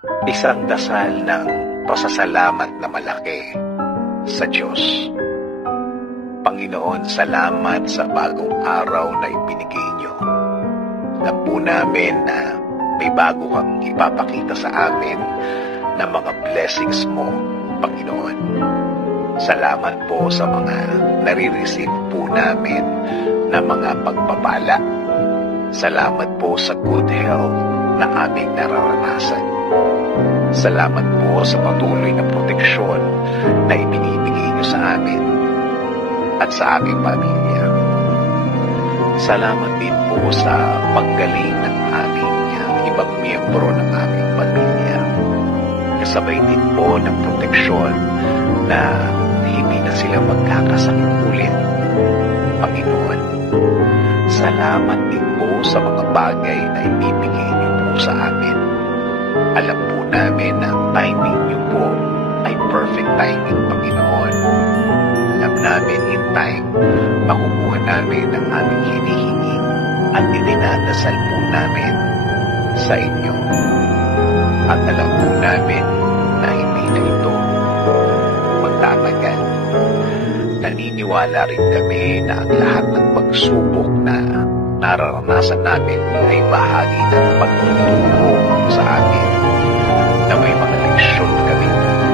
Isang dasal ng pasasalamat na malaki sa Diyos. Panginoon, salamat sa bagong araw na ibinigay niyo. Alam po namin na may bago kang ipapakita sa amin na mga blessings mo, Panginoon. Salamat po sa mga nare-receive po namin na mga pagpapala. Salamat po sa good health na aming nararanasan. Salamat po sa patuloy na proteksyon na ibinibigay niyo sa amin at sa aming pamilya. Salamat din po sa paggaling ng aming ibang miyembro ng aming pamilya. Kasabay din po ng proteksyon na hindi na sila magkakasakit ulit. Panginoon, salamat din po sa mga bagay na ibibigay niyo po sa amin. Alam po namin na ang timing niyo po ay perfect timing, Panginoon. Alam namin in time, makukuha namin ang aming hinihingi at idinadasal po namin sa inyo. At alam po namin na hindi na ito magtatagal. Naniniwala rin kami na ang lahat ng pagsubok na nararanasan namin ay bahagi ng pagtuturo sa amin na may mga leksyon kami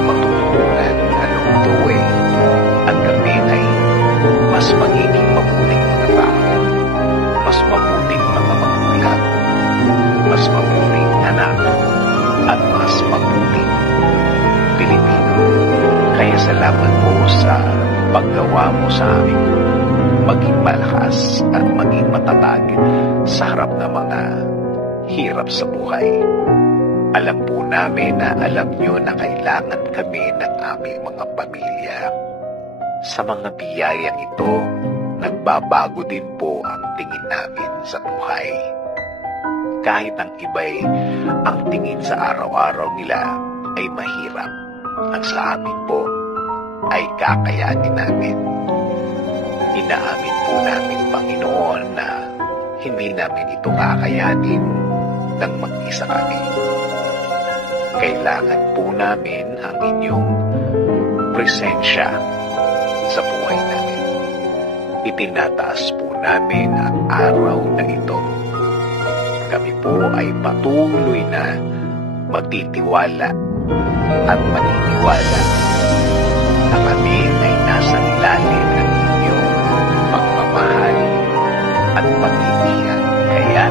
matututunan along the way at kami ay mas magiging mabuting mga tao, mas mabuting mga magulang, mas mabuting anak, at mas mabuting Pilipino. Kaya salamat po sa paggawa mo sa amin maging malakas at maging matatag sa harap ng mga hirap sa buhay. Alam po namin na alam nyo na kailangan kami ng aming mga pamilya. Sa mga biyayang ito, nagbabago din po ang tingin namin sa buhay. Kahit ang iba'y ang tingin sa araw-araw nila ay mahirap, ang sa amin po ay kakayanin namin. Inaamin po namin, Panginoon, na hindi namin ito kakayanin ng mag-isa kami. Kailangan po namin ang inyong presensya sa buhay namin. Itinataas po namin ang araw na ito. Kami po ay patuloy na magtitiwala at maniniwala na kami ay nasa ilalim ng inyong pagmamahal at pag-ibig. Kaya